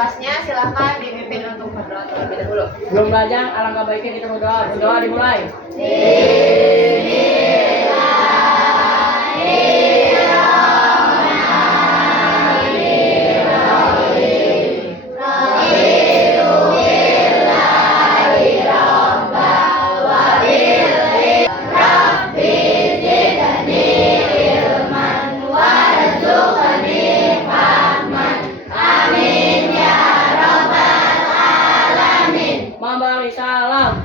kelasnya silahkan dipimpin untuk berdoa terlebih dahulu. Belum belajar, alangkah baiknya kita berdoa. Berdoa dimulai. Mabali salam.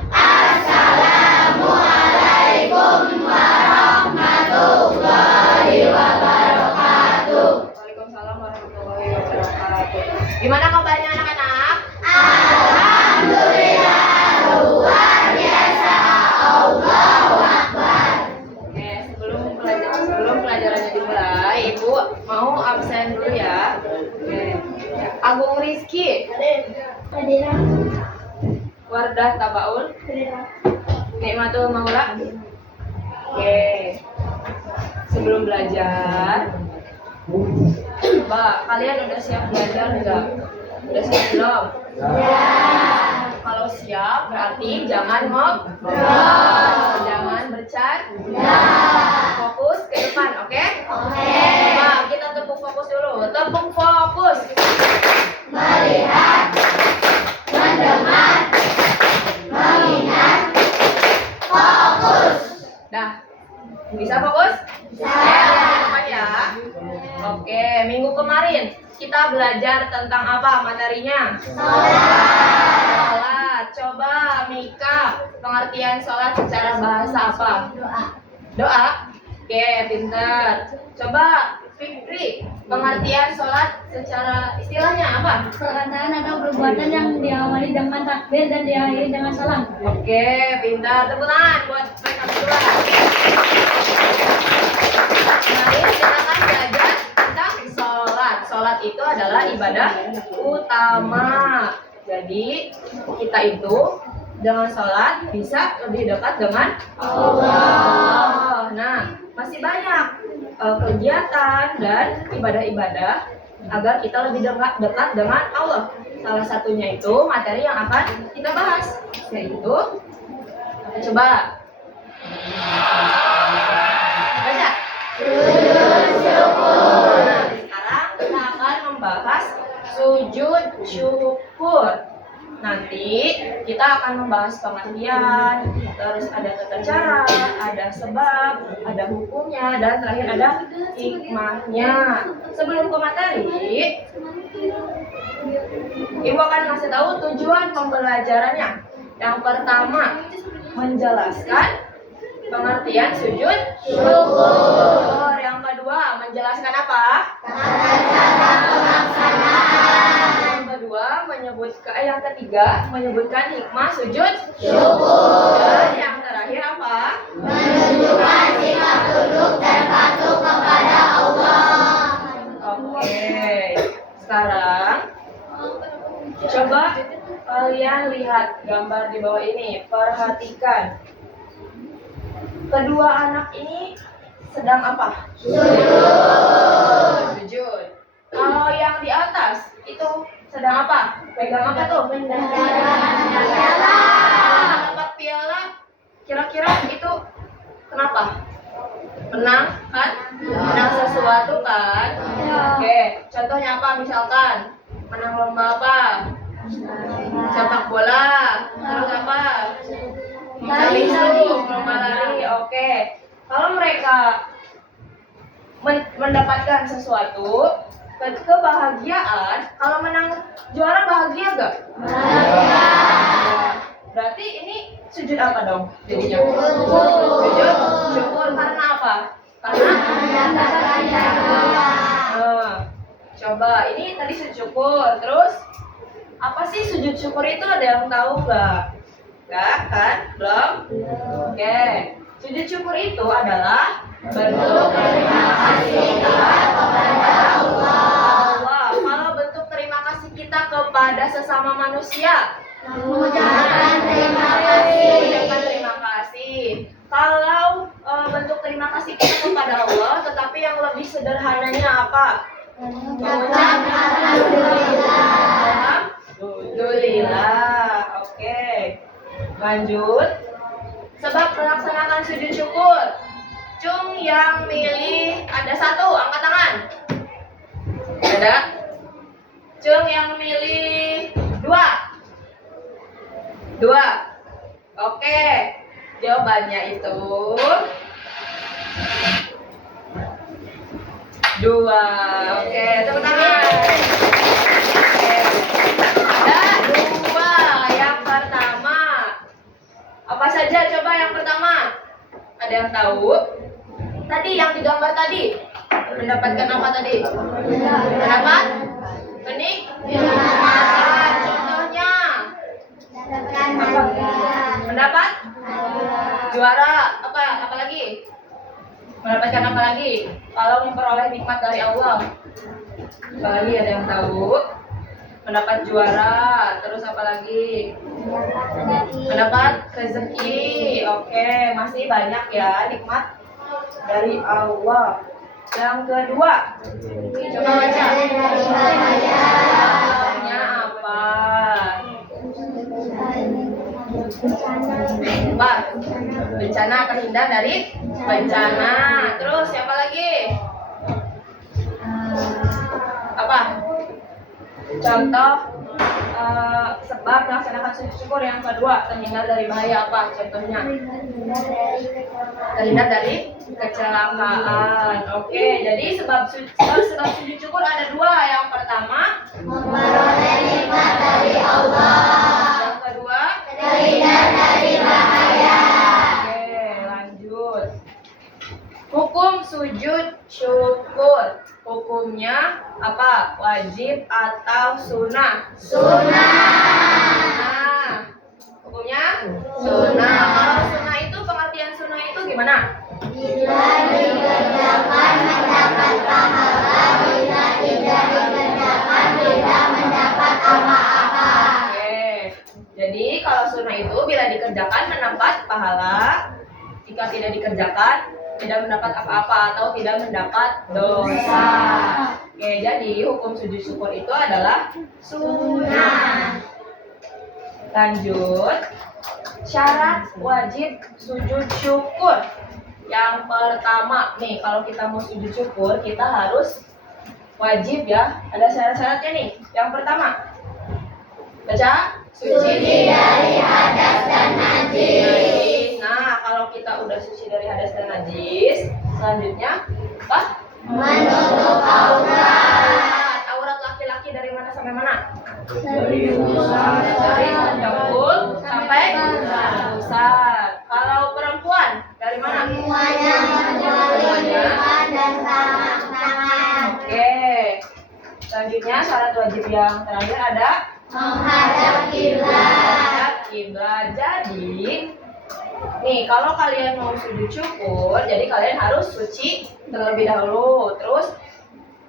Waalaikumsalam warahmatullahi wabarakatuh. Gimana kabarnya anak-anak? Oke, sebelum pelajarannya dimulai, Ibu mau absen dulu ya. Oke. Agung Rizky, Wardah Tabaul, Nikmatul Maula. Oke. Sebelum belajar, Mbak, kalian udah siap belajar enggak? Udah siap belum? Kalau siap berarti jangan ngobrol, jangan bercanda. Fokus ke depan, oke? Coba kita tepuk fokus dulu. Tepuk fokus. Melihat, mendengar, mengingat, fokus. Dah. Bisa fokus? Bisa. Depan ya. Oke, minggu kemarin kita belajar tentang apa materinya? Sholat. Coba Mika, pengertian sholat secara bahasa apa? Doa. Oke, pintar. Coba Fikri, pengertian sholat secara istilahnya apa? Perkataan atau perbuatan yang diawali dengan takbir dan diakhiri dengan salam. Oke, pintar. Tepuk tangan buat mereka berdua. Mari kita akan belajar tentang sholat. Sholat itu adalah ibadah utama. Jadi kita itu dengan sholat bisa lebih dekat dengan Allah. Nah, masih banyak kegiatan dan ibadah-ibadah agar kita lebih dekat dengan Allah. Salah satunya itu materi yang akan kita bahas, yaitu coba baca. Nah, sekarang kita akan membahas sujud syukur. Nanti kita akan membahas pengertian, terus ada tata cara, ada sebab, ada hukumnya, dan terakhir ada hikmahnya. Sebelum ke materi, Ibu akan ngasih tahu tujuan pembelajarannya. Yang pertama, menjelaskan pengertian sujud syukur. Yang kedua, menjelaskan apa? Yang ketiga menyebutkan hikmah sujud syukur. Dan yang terakhir apa? Menunjukkan sikap tunduk dan patuh kepada Allah. Oke. Sekarang coba kalian lihat gambar di bawah ini. Perhatikan. Kedua anak ini sedang apa? Sujud. Kalau yang di atas itu sedang apa? Pegang apa tuh? Dapat piala. Kira-kira itu kenapa? Menang kan? Menang sesuatu kan? Oke. Contohnya apa? Misalkan menang lomba apa? Sepak bola. Terus apa? Lomba lari. Oke. Kalau mereka mendapatkan sesuatu, kebahagiaan, kalau menang juara bahagia gak? Bahagia. Berarti ini sujud apa dong? Jadinya sujud syukur karena apa? Karena coba ini tadi sujud syukur. Terus apa sih sujud syukur itu? Ada yang tahu gak? Gak kan? Belum? Oke. Sujud syukur itu adalah bentuk terima kasih kita kepada Allah. Kalau bentuk terima kasih kita kepada sesama manusia, mengucapkan terima kasih. Kalau bentuk terima kasih kita kepada Allah, tetapi yang lebih sederhananya apa? Mengucapkan alhamdulillah. Alhamdulillah. Oke. Lanjut. Sebab melaksanakan sujud syukur. Cung yang milih ada satu, angkat tangan. Ada? Cung yang milih dua. Dua. Oke. Jawabannya itu dua. Oke, tepuk tangan. Oke. Ada dua. Yang pertama. Apa saja coba yang pertama? Ada yang tahu? Tadi yang digambar tadi. Mendapatkan apa tadi? Mendapat? Benih? Contohnya? Apa? Mendapat? Juara. Apa lagi? Mendapatkan apa lagi? Kalau memperoleh nikmat dari Allah. Apa lagi ada yang tahu? Mendapat juara. Terus apa lagi? Mendapat rezeki. Oke, masih banyak ya nikmat dari Allah. Yang kedua, coba baca. Contohnya apa? Bencana, terhindar dari bencana. Terus siapa lagi? Apa? Contoh sebab melaksanakan sujud syukur yang kedua, terhindar dari bahaya apa? Contohnya? Terhindar dari kecelakaan. Oke, jadi sebab sujud syukur ada dua. Yang pertama, memperoleh nikmat dari Allah. Yang kedua, terhindar dari bahaya. Oke, lanjut. Hukum sujud syukur. Hukumnya apa? Wajib atau sunnah? Sunnah. Hukumnya sunnah. Kalau sunnah itu, pengertian sunnah itu gimana? Bila dikerjakan mendapat pahala, bila tidak dikerjakan tidak mendapat apa-apa. Oke. Jadi kalau sunnah itu bila dikerjakan mendapat pahala, jika tidak dikerjakan tidak mendapat apa-apa atau tidak mendapat dosa. Oke, jadi hukum sujud syukur itu adalah sunnah. Lanjut. Syarat wajib sujud syukur. Yang pertama, nih kalau kita mau sujud syukur, kita harus wajib ya. Ada syarat-syaratnya nih. Yang pertama, baca. Suci dari hadas dan najis. Nah, kalau kita udah suci dari hadas dan najis, selanjutnya apa? Menutup aurat. Aurat laki-laki dari mana sampai mana? Dari jempol sampai pusat. Kalau perempuan dari mana? Semuanya. Dan tangan. Oke. Selanjutnya syarat wajib yang terakhir ada menghadap kiblat. Jadi, nih kalau kalian mau sujud syukur, jadi kalian harus suci terlebih dahulu. Terus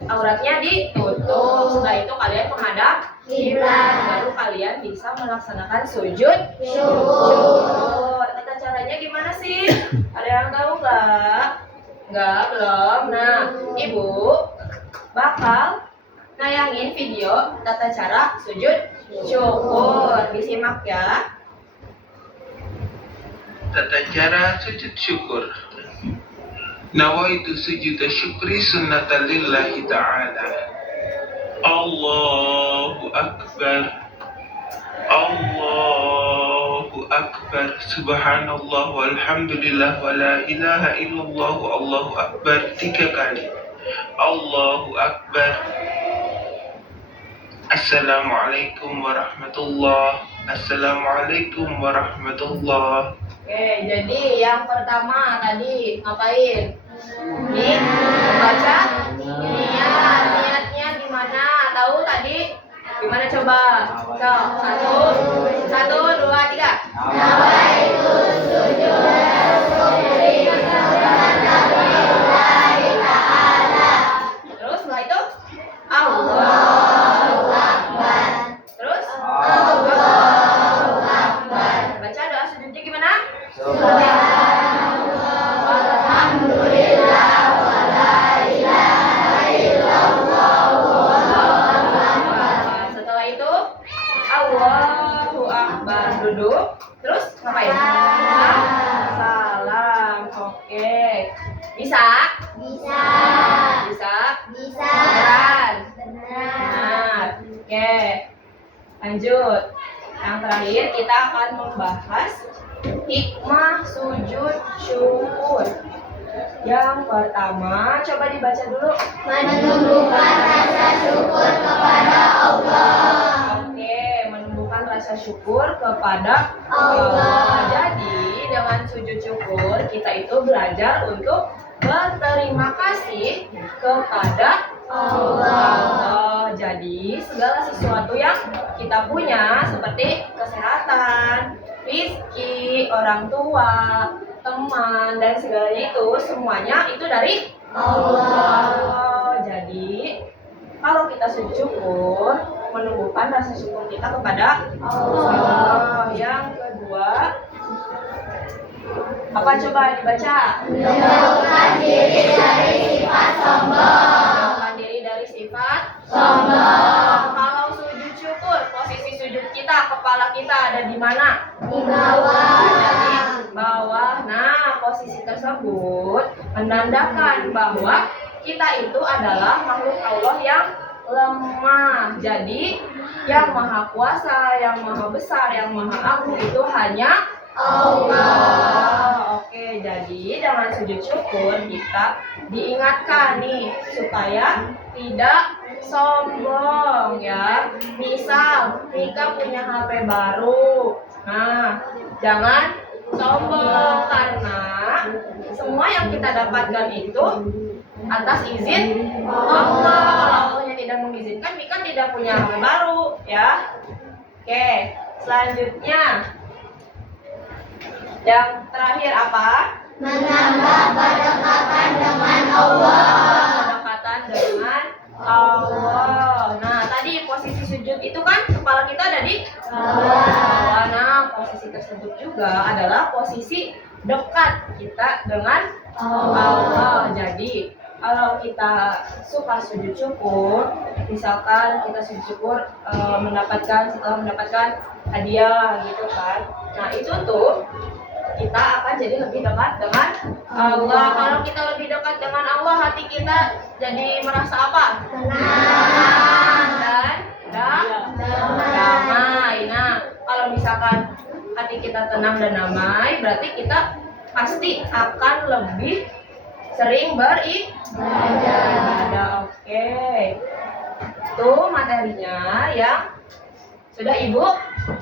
auratnya ditutup. Setelah itu kalian menghadap kiblat. Baru kalian bisa melaksanakan sujud syukur. Tata caranya gimana sih? Ada yang tahu nggak? Nggak, belum. Nah, Ibu bakal nayangin video tata cara sujud syukur. Disimak ya. Tata cara sujud syukur. Nawaitu sujud syukri sunnatan lillahi ta'ala. Allahu Akbar. Allahu Akbar. Subhanallah walhamdulillah wa la ilaha illallah Allahu Akbar 3 kali. Allahu Akbar. Assalamualaikum warahmatullah. Assalamualaikum warahmatullah. Oke, jadi yang pertama tadi ngapain? Nih, baca niatnya gimana? Tahu tadi? Gimana coba? Satu, dua, tiga. Nawaitu sujud syukri lillahi ta'ala. Terus setelah itu Allahu Akbar. Terus Allahu Akbar. Baca doa sujudnya gimana? Alhamdulillah wa la ilaha illallah wallahu akbar. Setelah itu Allah Oke. Bisa? Bisa. Bisa? Bisa. Beneran? Benar. Benar. Oke. Lanjut. Yang terakhir kita akan membahas hikmah sujud syukur. Yang pertama, coba dibaca dulu. Menumbuhkan rasa syukur kepada Allah. Oke, menumbuhkan rasa syukur kepada Allah. Jadi, dengan sujud syukur, kita itu belajar untuk berterima kasih kepada Allah. Jadi, segala sesuatu yang kita punya seperti kesehatan, rezeki, orang tua, teman, dan segalanya itu semuanya itu dari Allah. Jadi, kalau kita sujud syukur, menumbuhkan rasa syukur kita kepada Allah. Yang kedua, apa coba dibaca? Menjauhkan diri dari sifat sombong. Menjauhkan diri dari sifat Sombong. Kalau sujud syukur, posisi sujud kita, kepala kita ada di mana? Di bawah. Ada di bawah. Nah, posisi tersebut menandakan bahwa kita itu adalah makhluk Allah yang lemah. Jadi, yang maha kuasa, yang maha besar, yang maha agung itu hanya Allah. Oke, jadi dengan sujud syukur kita diingatkan nih supaya tidak sombong ya. Misal Mika punya HP baru, nah jangan sombong karena semua yang kita dapatkan itu atas izin Allah. Kalau Allahnya tidak mengizinkan, Mika tidak punya HP baru ya. Oke, selanjutnya yang terakhir apa? Menambah kedekatan dengan Allah. Kedekatan dengan Allah. Nah, tadi posisi sujud itu kan kepala kita ada di bawah. Nah, posisi tersebut juga adalah posisi dekat kita dengan Allah. Jadi, kalau kita suka sujud syukur, misalkan kita sujud syukur setelah mendapatkan hadiah gitu kan. Nah, itu tuh kita akan jadi lebih dekat dengan Allah. Kalau kita lebih dekat dengan Allah, hati kita jadi merasa apa? Tenang dan damai. Nah, kalau misalkan hati kita tenang dan damai, berarti kita pasti akan lebih sering beribadah. Oke. Itu materinya yang sudah Ibu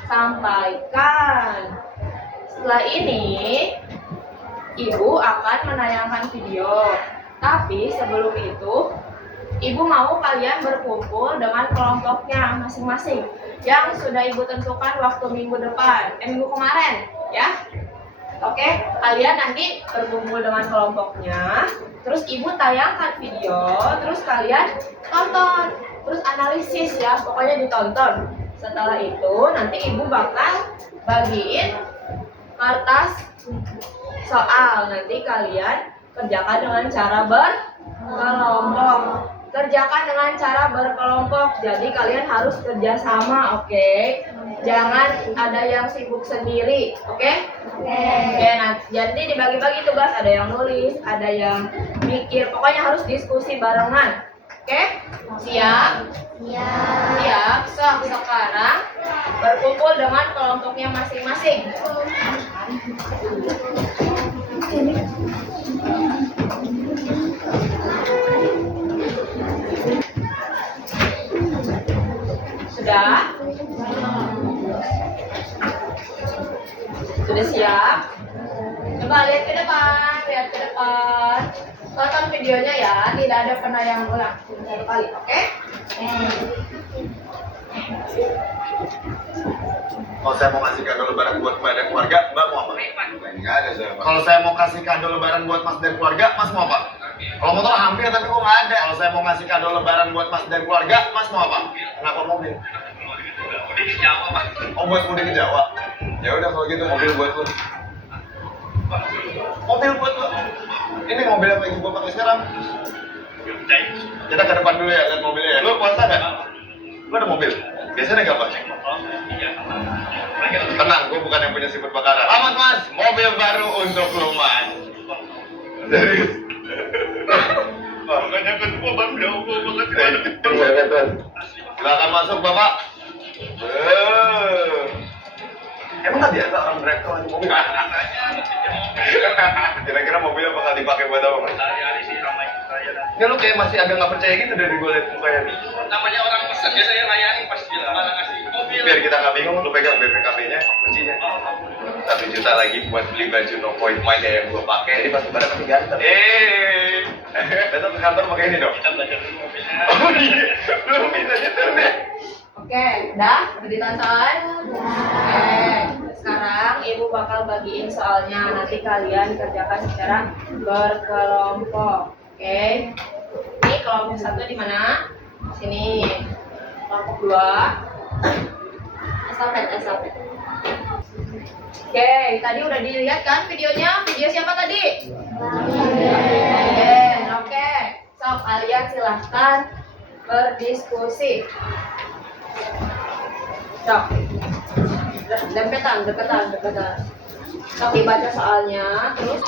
sampaikan. Setelah ini, Ibu akan menayangkan video. Tapi sebelum itu, Ibu mau kalian berkumpul dengan kelompoknya masing-masing yang sudah Ibu tentukan waktu minggu depan, minggu kemarin, ya. Oke, kalian nanti berkumpul dengan kelompoknya, terus Ibu tayangkan video, terus kalian tonton, terus analisis ya, pokoknya ditonton. Setelah itu, nanti Ibu bakal bagiin kertas soal. Nanti kalian kerjakan dengan cara berkelompok. Kerjakan dengan cara berkelompok. Jadi kalian harus kerjasama, oke? Jangan ada yang sibuk sendiri, oke? Oke, nah jadi dibagi-bagi tugas. Ada yang nulis, ada yang mikir. Pokoknya harus diskusi barengan, oke? Siap? Siap. So, sekarang berkumpul dengan kelompoknya masing-masing. Sudah? Sudah siap? Coba lihat ke depan, lihat ke depan. Tonton videonya ya, tidak ada penayangan ulang. Satu kali, oke? Kalau saya mau kasih kado lebaran buat Mbak dan keluarga, Mbak mau apa? Nggak ada saya. Kalau saya mau kasih kado lebaran buat Mas dan keluarga, Mas mau apa? Kalau motor hampir tapi kok nggak ada. Kalau saya mau ngasih kado lebaran buat Mas dan keluarga, Mas mau apa? Kenapa mobil? Mudik ke Jawa, Mas. Oh, buat mudik ke Jawa. Ya udah kalau gitu mobil buat lu. Mobil buat lu. Ini mobil yang lagi gua pakai sekarang. Kita ke depan dulu ya, lihat mobilnya ya. Lu puasa nggak? Lu ada mobil? Biasanya nggak, Pak? Tenang, gue bukan yang punya sifat bakaran. Selamat Mas, mobil baru untuk lu Mas. Serius. Makanya kedua baru jauh banget Silakan masuk Bapak. Emang nggak biasa orang drive tuh lagi mobil? Kira-kira mobilnya bakal dipakai buat apa? Hari-hari sih ramai saya. Ya lu kayak masih agak nggak percaya gitu dari gue liat mukanya nih. Namanya orang pesen ya saya layani pasti malah ngasih mobil. Biar kita nggak bingung, lu pegang BPKB-nya, kuncinya. 1 juta lagi buat beli baju no point my kayak yang gue pakai. Jadi pas lebaran masih ganteng. Besok ke kantor pakai ini dong. Kita belajar dulu mobilnya. Oh iya, belum bisa nyetir nih. Oke, udah? Udah ditahan soal? Oke, sekarang ibu bakal bagiin soalnya. Nanti kalian kerjakan secara berkelompok. Oke, ini kelompok 1 di mana? Sini. Kelompok 2. Estafet. Oke, tadi udah dilihat kan videonya? Video siapa tadi? Oke. So, kalian silahkan berdiskusi. Sok. Deketan. Sok dibaca soalnya, terus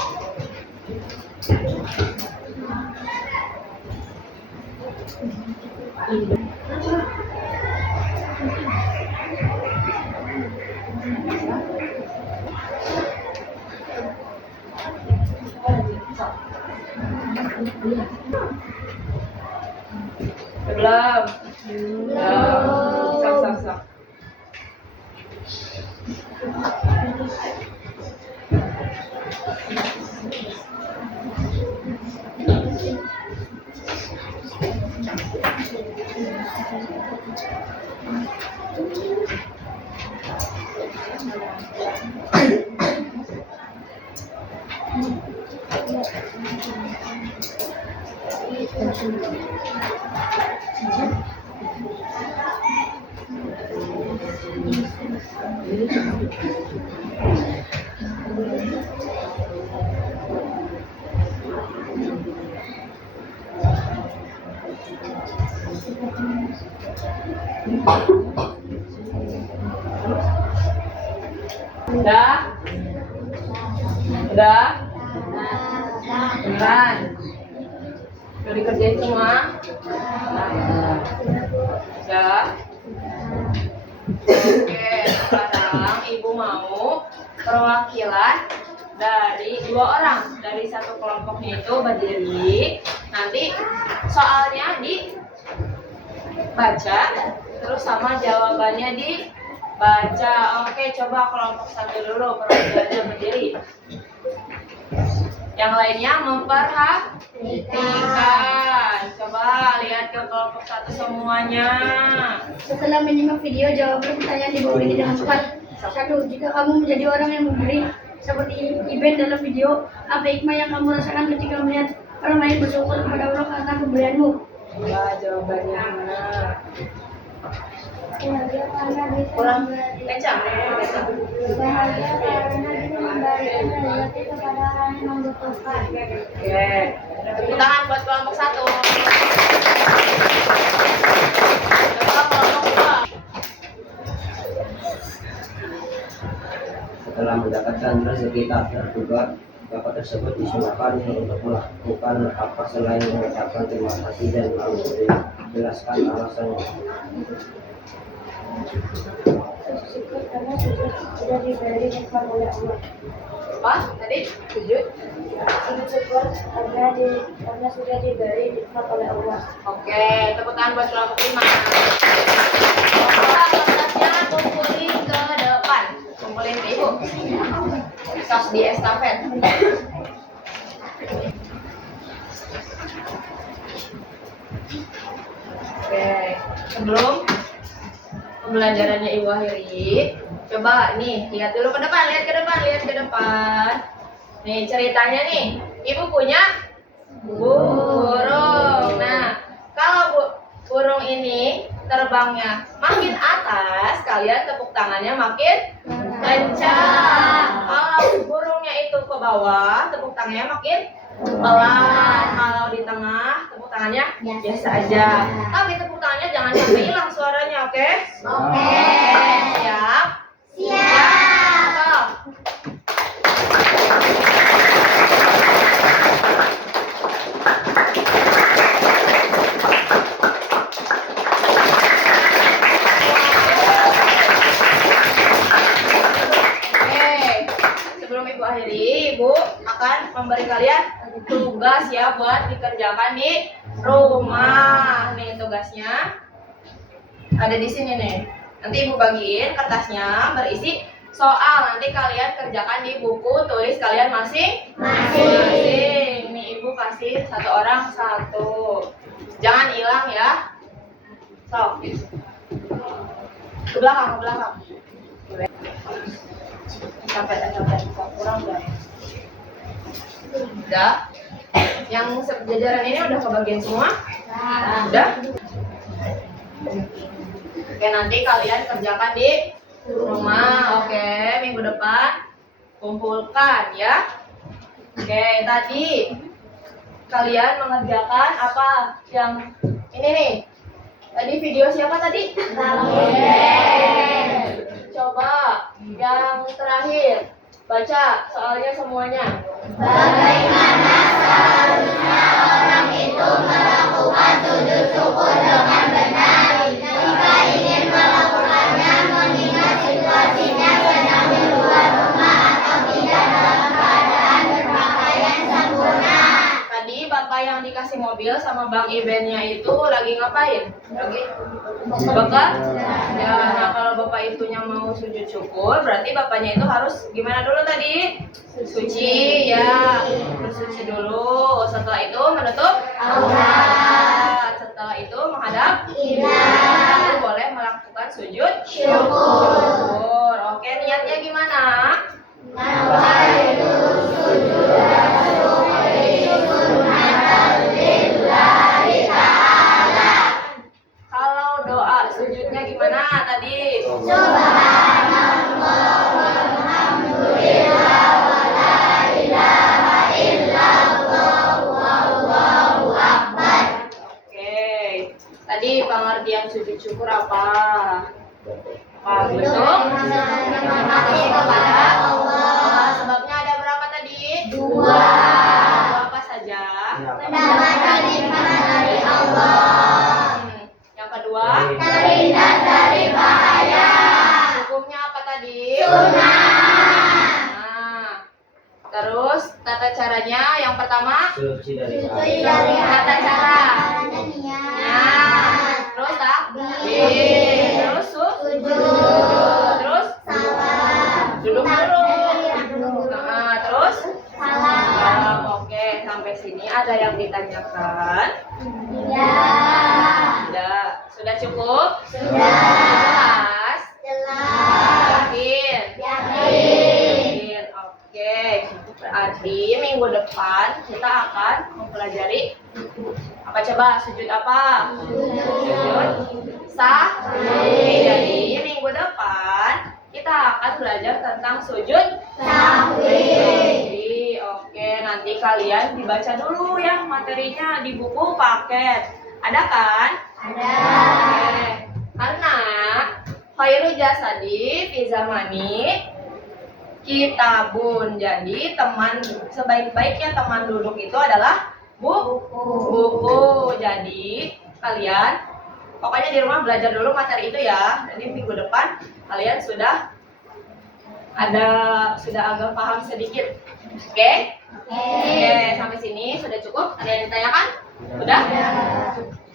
belum. Sok. Udah? Beneran? Udah dikerjain semua? Udah? Oke, sekarang ibu mau perwakilan dari 2 orang. Dari satu kelompoknya itu berdiri. Nanti soalnya dibaca, terus sama jawabannya dibaca. Oke, coba kelompok 1 dulu perwakilannya berdiri. Yang lainnya memperhatikan. Coba lihat ke kelompok 1 semuanya. Setelah menyimak video, jawab pertanyaan di bawah ini dengan cepat. 1. Jika kamu menjadi orang yang memberi seperti event dalam video, apa hikmah yang kamu rasakan ketika melihat orang lain bersyukur kepada Allah karena pemberianmu? Coba jawabannya mana? Bahagia karena bisa Kurang memberi. kencang. Bahagia karena bisa memberikan rezeki kepada orang yang membutuhkan. Oke. Tepuk tangan buat kelompok 1. Coba kelompok 2. Setelah mendapatkan rezeki tak terduga, bapak tersebut disunahkan untuk melakukan apa selain mengucapkan terima kasih dan menjelaskan alasannya. Bersyukur karena sudah diberi nikmat oleh Allah. Apa? Tadi? Sujud? Bersyukur karena sudah diberi nikmat oleh Allah. Oke, tepuk tangan buat kelompok 5. Coba kertasnya kumpulin ke depan. Kumpulin ke ibu. Sos di estafet. Oke, sebelum pembelajarannya ibu akhiri, coba nih lihat dulu ke depan, lihat ke depan. Nih ceritanya nih, ibu punya burung. Nah, kalau burung ini terbangnya makin atas, kalian tepuk tangannya makin kencang. Kalau burungnya itu ke bawah, tepuk tangannya makin pelan. Kalau di tengah, tepuk tangannya biasa aja. Tapi tepuk tangannya jangan sampai hilang suaranya, oke? Oke. Siap? Siap. memberi kalian tugas ya buat dikerjakan di rumah. Nih tugasnya ada di sini nih. Nanti ibu bagiin kertasnya berisi soal. Nanti kalian kerjakan di buku tulis kalian masing-masing. Nih ibu kasih satu orang satu. Jangan hilang ya. So, ke belakang. Sampai kurang udah. Udah. Yang jajaran ini udah kebagian semua? Udah. Oke, nanti kalian kerjakan di rumah. Oke, minggu depan kumpulkan ya. Oke, tadi kalian mengerjakan apa yang ini nih? Tadi video siapa tadi? Coba yang terakhir baca soalnya semuanya. Bagaimana seharusnya orang itu melakukan sujud syukur dengan benar? Jika ingin melakukannya, mengingat situasinya sedang di luar rumah atau tidak dalam keadaan berpakaian sempurna. Tadi bapak yang dikasih mobil sama Bang Ibennya itu lagi ngapain? Lagi bekal? Ya, nah kalau bapak itunya mau sujud syukur, berarti bapaknya itu harus gimana dulu tadi? Suci, ya, bersuci dulu. Setelah itu menutup aurat. Setelah itu menghadap kiblat. Lalu boleh melakukan sujud syukur. Oke, niatnya gimana? Kalau doa sujudnya gimana tadi? Oke, tadi pengertian sujud syukur apa? Apa bentuk? Terima kasih kepada Allah. Sebabnya ada berapa tadi? Dua. Apa saja? Mendapatkan nikmat dari Allah. Yang kedua? Terhindar dari bahaya. Hukumnya apa tadi? Sunnah. Nah, terus tata caranya yang pertama? Suci dari Tata cara. Nah, terus takbir. Terus terus duduk dulu. Nah, terus salam. Oke, sampai sini ada yang ditanyakan? Sudah cukup? Jelas? Yakin? Oke. Berarti minggu depan kita akan mempelajari apa coba? Sujud apa? Sujud sahwi. Jadi minggu depan kita akan belajar tentang sujud sahwi. Oke, nanti kalian dibaca dulu ya materinya di buku paket. Ada kan? Ada. Oke. Karena khairu jasadi fi zamani kitabun. Jadi teman sebaik-baiknya teman duduk itu adalah buku. Jadi kalian pokoknya di rumah belajar dulu materi itu ya. Jadi minggu depan kalian sudah agak paham sedikit. Oke? Oke, sampai sini sudah cukup? Ada yang ditanyakan? Sudah?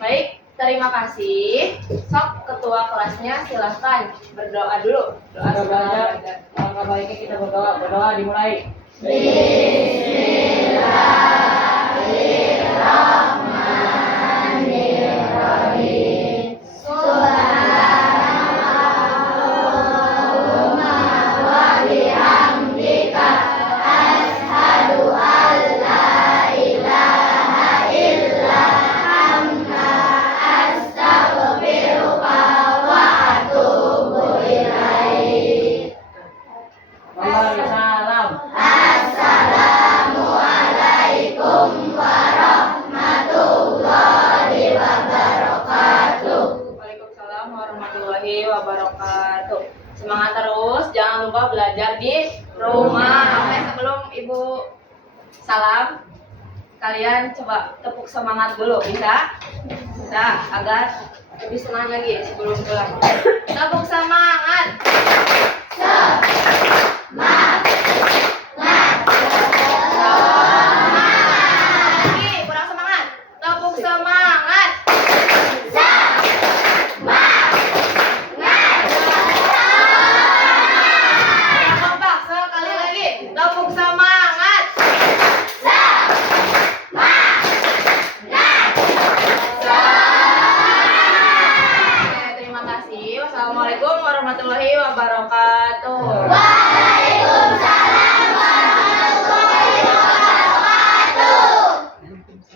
Baik, terima kasih. Sok ketua kelasnya silahkan berdoa dulu. Doa Kita belajar, belajar. alangkah baiknya kita berdoa dimulai. Memberi salam. Waalaikumsalam warahmatullahi wabarakatuh. Semangat terus, jangan lupa belajar di rumah. Oke, sebelum ibu salam, kalian coba tepuk semangat dulu, bisa? Bisa, agar lebih semangat lagi sebelum pulang. Tepuk semangat. Semangat.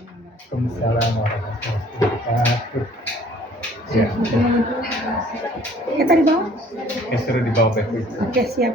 Waalaikumsalam warahmatullahi wabarakatuh. Ya, Kita di bawah? suruh di bawah back. Oke, siap.